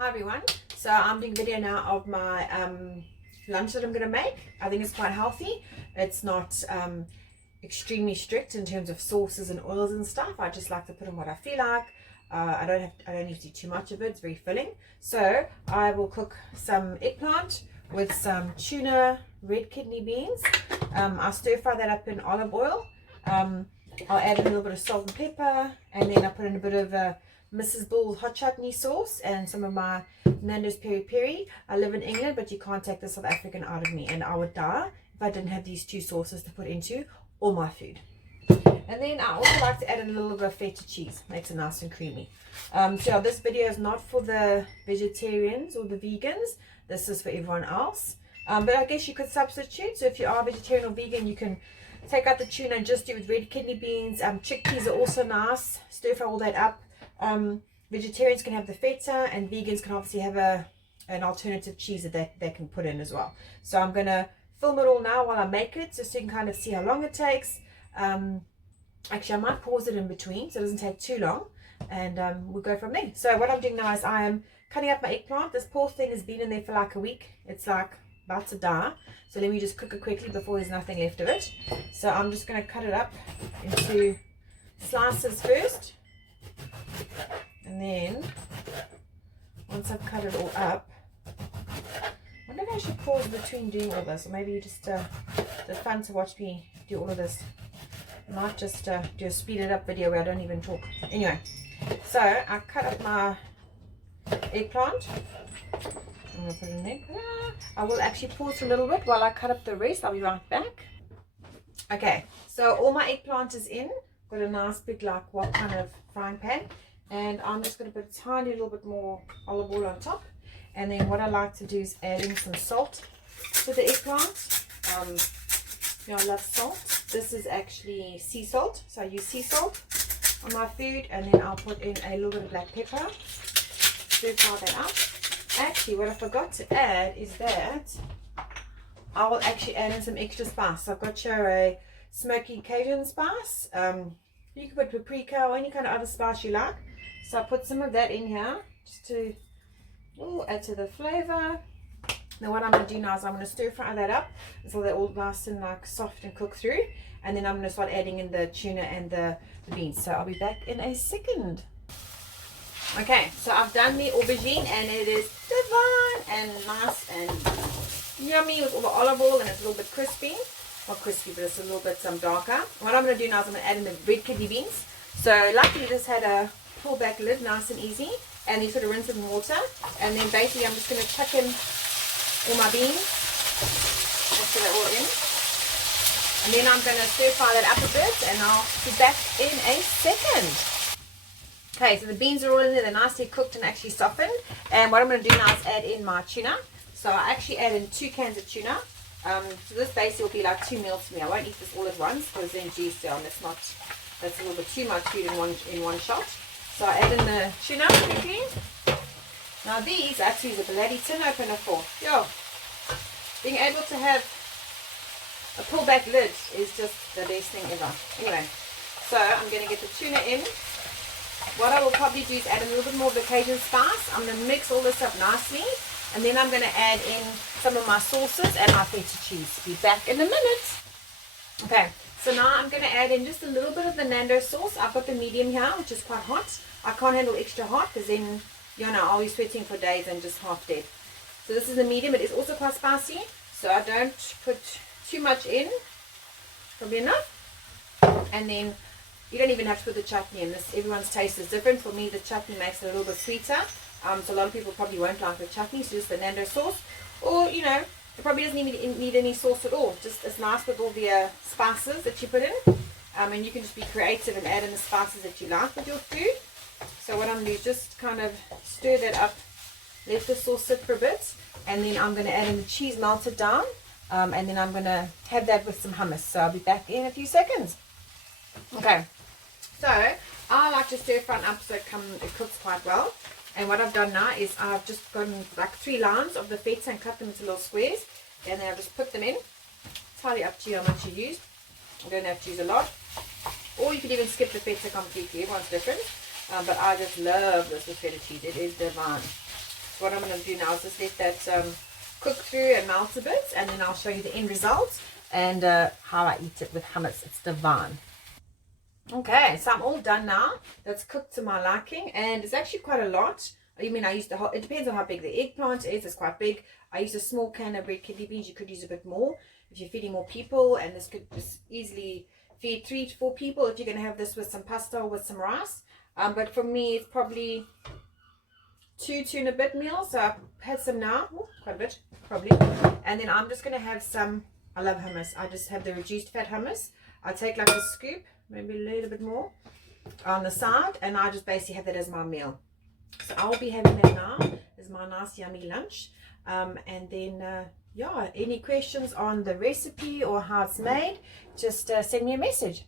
Hi everyone, so I'm doing a video now of my lunch that I'm going to make. I think it's quite healthy. It's not extremely strict in terms of sauces and oils and stuff. I just like to put in what I feel like. I don't need to do too much of it. It's very filling. So I will cook some eggplant with some tuna, red kidney beans. I'll stir fry that up in olive oil. I'll add a little bit of salt and pepper, and then I put in a bit of Mrs. Bull's hot chutney sauce and some of my Nando's peri peri. I live in England, but you can't take the South African out of me, and I would die if I didn't have these two sauces to put into all my food. And then I also like to add a little bit of feta cheese. Makes it nice and creamy. So this video is not for the vegetarians or the vegans. This is for everyone else. But I guess you could substitute. So if you are vegetarian or vegan, you can take out the tuna and just do it with red kidney beans. Chickpeas are also nice. Stir fry all that up. Vegetarians can have the feta, and vegans can obviously have an alternative cheese that they can put in as well. So I'm going to film it all now while I make it, just so you can kind of see how long it takes. Actually, I might pause it in between so it doesn't take too long, and we'll go from there. So what I'm doing now is I am cutting up my eggplant. This poor thing has been in there for like a week. It's like about to die, so let me just cook it quickly before there's nothing left of it. So I'm just going to cut it up into slices first, and then once I've cut it all up, I wonder if I should pause between doing all this, or maybe just it's fun to watch me do all of this. I might just do a speeded up video where I don't even talk. Anyway, so I cut up my eggplant. I'm going to put it in there. I will actually pause a little bit while I cut up the rest. I'll be right back. Okay, so all my eggplant is in. Got a nice big like what kind of frying pan, and I'm just going to put a tiny little bit more olive oil on top. And then what I like to do is add in some salt to the eggplant. I love salt. This is actually sea salt, so I use sea salt on my food, and then I'll put in a little bit of black pepper. Stir fry that up. Actually, what I forgot to add is that I will actually add in some extra spice. So I've got here a smoky Cajun spice. You can put paprika or any kind of other spice you like. So I put some of that in here just to add to the flavor. Now what I'm going to do now is I'm going to stir fry that up until they're all nice and like soft and cooked through, and then I'm going to start adding in the tuna and the beans. So I'll be back in a second. Okay, so I've done the aubergine, and it is divine and nice and yummy with all the olive oil, and it's a little bit crispy. Not crispy, but it's a little bit darker. What I'm going to do now is I'm going to add in the red kidney beans. So luckily this had a pull back lid, nice and easy, and you sort of rinse it in water, and then basically I'm just going to chuck in all my beans. Let's get it all in, and then I'm going to stir fry that up a bit, and I'll be back in a second. Okay, so the beans are all in there. They're nicely cooked and actually softened, and what I'm going to do now is add in my tuna. So I actually add in 2 cans of tuna. So this basically will be like 2 meals for me. I won't eat this all at once, because then geez, that's a little bit too much food in one shot. So I add in the tuna quickly. Now these actually is a bloody tin opener for. Yo, being able to have a pull back lid is just the best thing ever. Anyway, so I'm going to get the tuna in. What I will probably do is add a little bit more of the Cajun spice. I'm going to mix all this up nicely, and then I'm going to add in some of my sauces and my feta cheese. Be back in a minute. Okay, so now I'm going to add in just a little bit of the Nando's sauce. I've got the medium here, which is quite hot. I can't handle extra hot, because then, I'll be sweating for days and just half dead. So this is the medium. It is also quite spicy, so I don't put too much in. Probably enough. And then you don't even have to put the chutney in. Everyone's taste is different. For me, the chutney makes it a little bit sweeter. So a lot of people probably won't like the chutney, so just the Nando sauce. Or, it probably doesn't even need any sauce at all. Just it's nice with all the spices that you put in. And you can just be creative and add in the spices that you like with your food. So what I'm going to do is just kind of stir that up, let the sauce sit for a bit, and then I'm going to add in the cheese melted down, and then I'm going to have that with some hummus. So I'll be back in a few seconds. Okay, so I like to stir fry up so it cooks quite well. And what I've done now is I've just gotten like 3 lines of the feta and cut them into little squares, and then I'll just put them in. It's entirely up to you how much you use. You don't have to use a lot, or you could even skip the feta completely. Everyone's different. But I just love this with feta cheese. It is divine. So what I'm going to do now is just let that cook through and melt a bit, and then I'll show you the end result and how I eat it with hummus. It's divine. Okay, so I'm all done now. That's cooked to my liking, and it's actually quite a lot. I mean, I used the whole, it depends on how big the eggplant is. It's quite big. I used a small can of red kidney beans. You could use a bit more if you're feeding more people, and this could just easily feed 3 to 4 people if you're going to have this with some pasta or with some rice. But for me, it's probably 2 tuna bit meals. So I've had some now, quite a bit probably, and then I'm just going to have some. I love hummus. I just have the reduced fat hummus. I take like a scoop, maybe a little bit more on the side, and I just basically have that as my meal. So I'll be having that now as my nice yummy lunch. And then yeah, any questions on the recipe or how it's made, just send me a message.